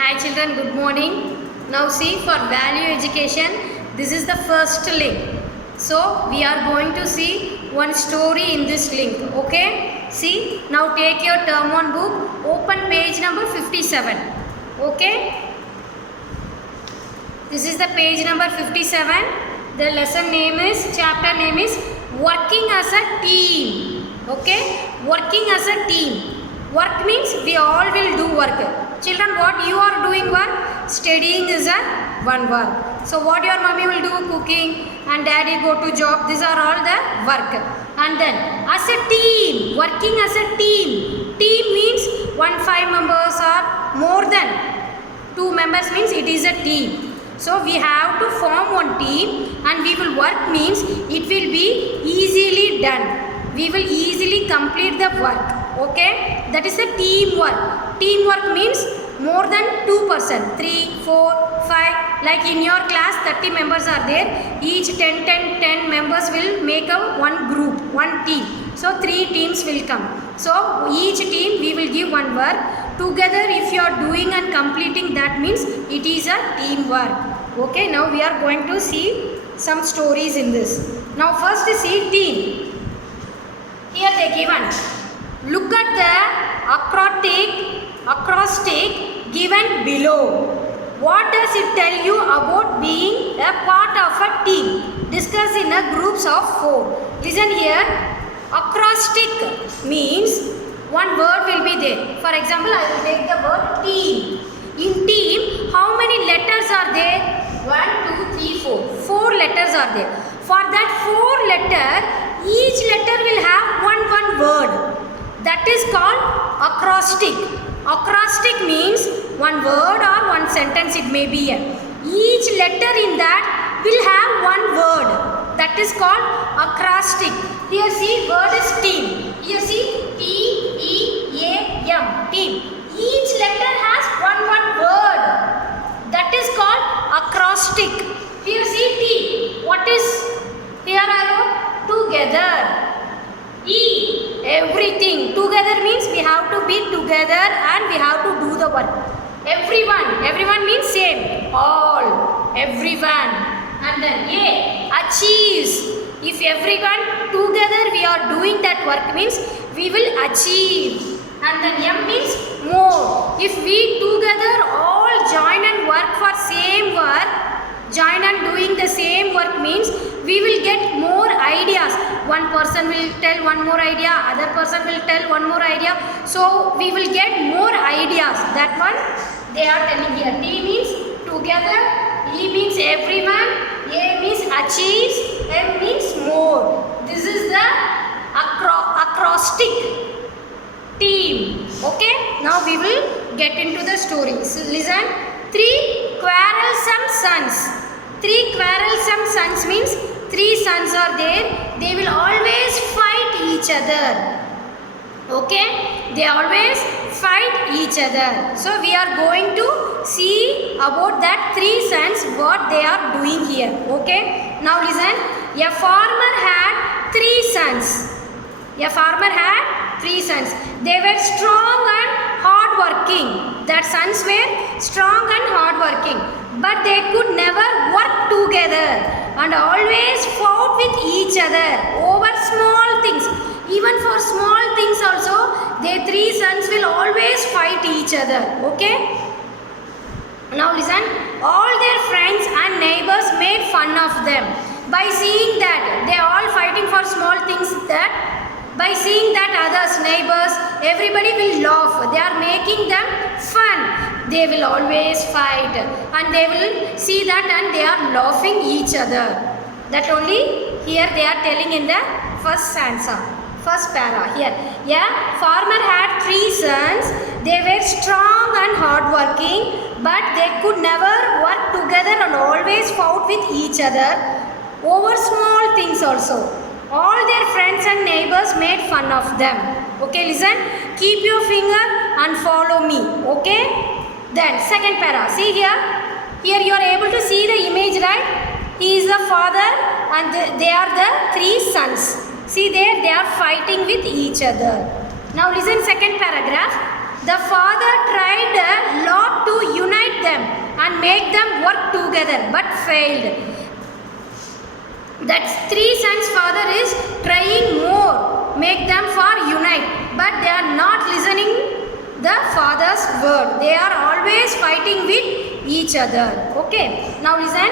Hi children, good morning. Now see, for value education, this is the first link. So we are going to see one story in this link. Okay? See, now take your term 1 book, open page number 57. Okay? This is the page number 57. The lesson name is, chapter name is Working as a Team. Okay? Working as a team. Work means we all will do work. Children, what you are doing work? Studying is a one work. So what your mommy will do? Cooking, and daddy go to job. These are all the work. And then as a team, working as a team. Team means 5 members or more than 2 members means it is a team. So we have to form one team and we will work means it will be easily done. We will easily complete the work. Okay, that is a teamwork. Teamwork means more than 2 persons, 3, 4, 5. Like in your class, 30 members are there. Each 10 members will make a one group, one team. So 3 teams will come. So each team we will give one work. Together, if you are doing and completing, that means it is a teamwork. Okay, now we are going to see some stories in this. Now first see team. Here they given. Look at the acrostic given below. What does it tell you about being a part of a team? Discuss in a groups of 4. Listen here. Acrostic means one word will be there. For example, I will take the word team. In team, how many letters are there? 1, 2, 3, 4. 4 letters are there. For that 4 letter, each letter will have one word. That is called acrostic. Acrostic means one word or one sentence it may be. Each letter in that will have one word. That is called acrostic. Here see, word is team. Here see, T-E-A-M, team. Each letter has one word. That is called acrostic. Here see, T. What is here I wrote? Together. E, everything. Together means we have to be together and we have to do the work. Everyone means same. All, everyone. And then A, achieves. If everyone together we are doing that work means we will achieve. And then M means more. If we together all join and work for same work, join and doing the same work means we will get more ideas. One person will tell one more idea, other person will tell one more idea. So we will get more ideas. That one they are telling here. T means together, E means everyone, A means achieves, M means more. This is the acrostic team. Okay, now we will get into the story. So listen. 3 quarrelsome sons. 3 quarrelsome sons means 3 sons are there. They will always fight each other. Okay? They always fight each other. So we are going to see about that 3 sons what they are doing here. Okay? Now listen. A farmer had 3 sons. A farmer had 3 sons. They were strong and hard-working. That sons were strong and hard-working. But they could never work together and always fought with each other over small things. Even for small things also, their 3 sons will always fight each other. Okay? Now listen. All their friends and neighbors made fun of them. By seeing that they are all fighting for small things, by seeing that others, neighbors, everybody will laugh. They are making them fun. They will always fight and they will see that and they are laughing each other. That only here they are telling in the first stanza, first para here. Yeah, farmer had 3 sons. They were strong and hardworking, but they could never work together and always fought with each other over small things also. All their friends and neighbors made fun of them. Okay, listen. Keep your finger and follow me. Okay. Then second para. See here. Here you are able to see the image, right? He is the father and they are the 3 sons. See there, they are fighting with each other. Now listen second paragraph. The father tried a lot to unite work together but failed. That three sons' father is trying more, make them for unite, but they are not listening the father's word. They are always fighting with each other. Okay, now listen.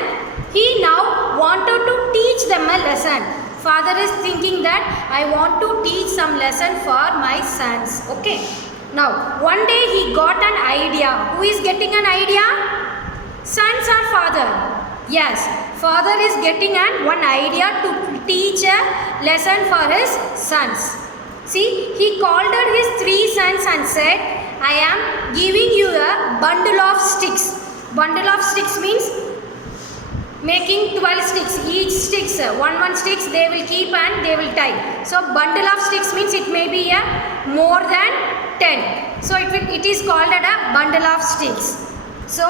He now wanted to teach them a lesson. Father is thinking that I want to teach some lesson for my sons. Okay. Now, one day he got an idea. Who is getting an idea? Sons or father? Yes, father is getting one idea to teach a lesson for his sons. See, he called out his three sons and said, I am giving you a bundle of sticks. Bundle of sticks means making 12 sticks. Each sticks, one sticks they will keep and they will tie. So, bundle of sticks means it may be a more than 10. So, it is called a bundle of sticks. So,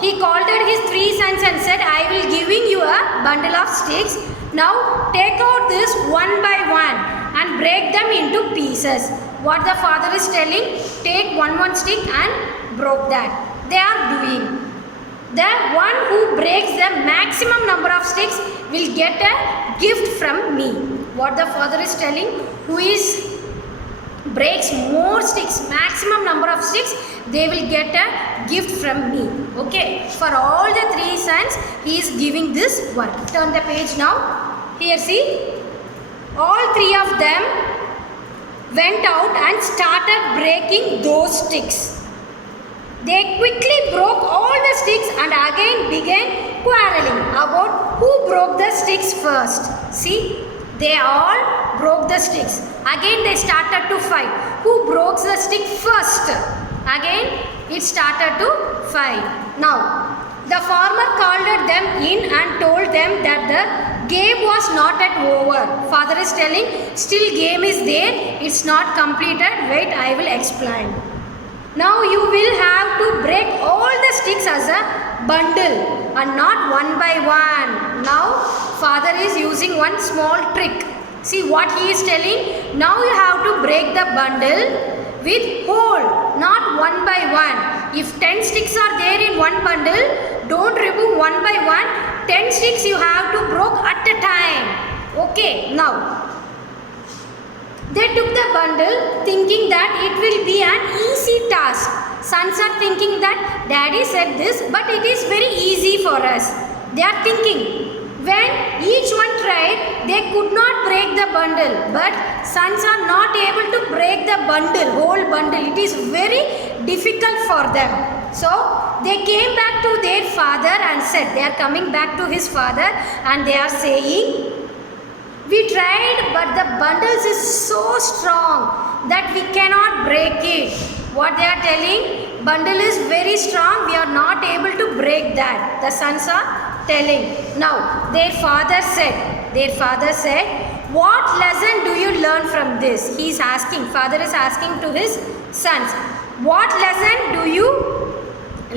he called his three sons and said, I will giving you a bundle of sticks. Now, take out this one by one and break them into pieces. What the father is telling, take one stick and broke that. They are doing. The one who breaks the maximum number of sticks will get a gift from me. What the father is telling, who is breaks more sticks, maximum number of sticks, they will get a gift from me. Okay, for all the three sons, he is giving this one. Turn the page now. Here see, all three of them went out and started breaking those sticks. They quickly broke all the sticks and again began quarreling about who broke the sticks first. See, they all broke the sticks. Again they started to fight. Who broke the stick first? Again it started to fight. Now, the farmer called them in and told them that the game was not yet over. Father is telling, still game is there. It's not completed. Wait, I will explain. Now you will have to break all the sticks as a bundle and not one by one. Now father is using one small trick. See what he is telling. Now you have to break the bundle with whole, not one by one. If 10 sticks are there in one bundle, don't remove one by one. 10 sticks you have to broke at a time. Okay, now they took the bundle thinking that it will be an easy task. Sons are thinking that daddy said this, but it is very easy for us. They are thinking. When each one tried, they could not break the bundle. But sons are not able to break the bundle, whole bundle. It is very difficult for them. So they came back to their father and said, they are coming back to his father and they are saying, we tried, but the bundles is so strong that we cannot break it. What they are telling, bundle is very strong, we are not able to break that. The sons are telling. Now, their father said, what lesson do you learn from this? He is asking, father is asking to his sons, what lesson do you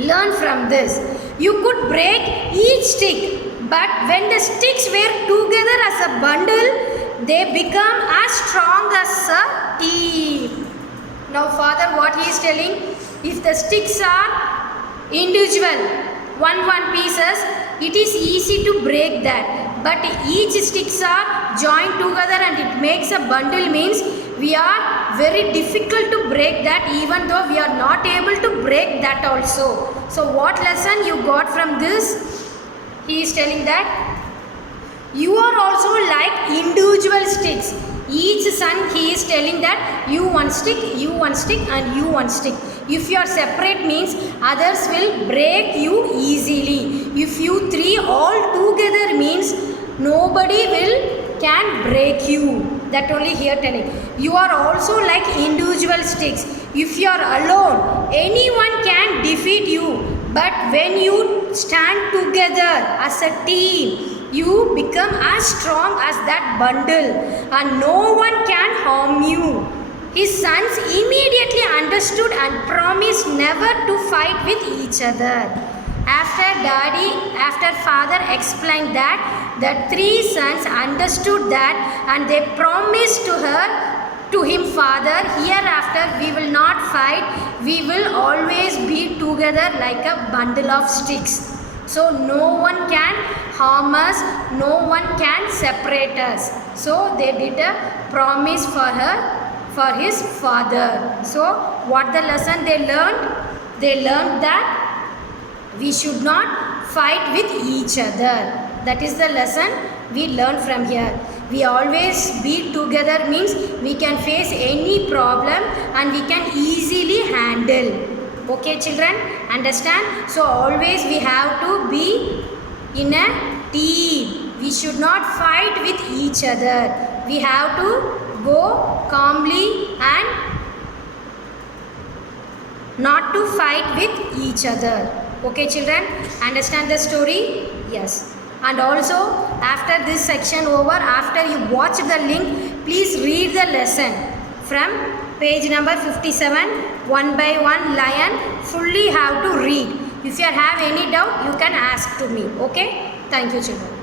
learn from this? You could break each stick. But when the sticks were together as a bundle, they become as strong as a team. Now father what he is telling, if the sticks are individual, one pieces, it is easy to break that. But each sticks are joined together and it makes a bundle means we are very difficult to break that, even though we are not able to break that also. So what lesson you got from this? He is telling that you are also like individual sticks. Each son he is telling that you one stick and you one stick. If you are separate means others will break you easily. If you three all together means nobody can break you. That only here telling. You are also like individual sticks. If you are alone, anyone can defeat you. But when you stand together as a team, you become as strong as that bundle and no one can harm you. His sons immediately understood and promised never to fight with each other. After father explained that, the three sons understood that and they promised to him, father, hereafter we will not fight, we will always be together like a bundle of sticks. So no one can harm us, no one can separate us. So they did a promise for his father. So what the lesson they learned? They learned that we should not fight with each other. That is the lesson we learn from here. We always be together means we can face any problem and we can easily handle. Okay children, understand? So always we have to be in a team. We should not fight with each other. We have to go calmly and not to fight with each other. Okay children, understand the story? Yes. And also after this section over, after you watch the link, please read the lesson from page number 57, one by one lion, fully have to read. If you have any doubt, you can ask to me. Okay? Thank you children.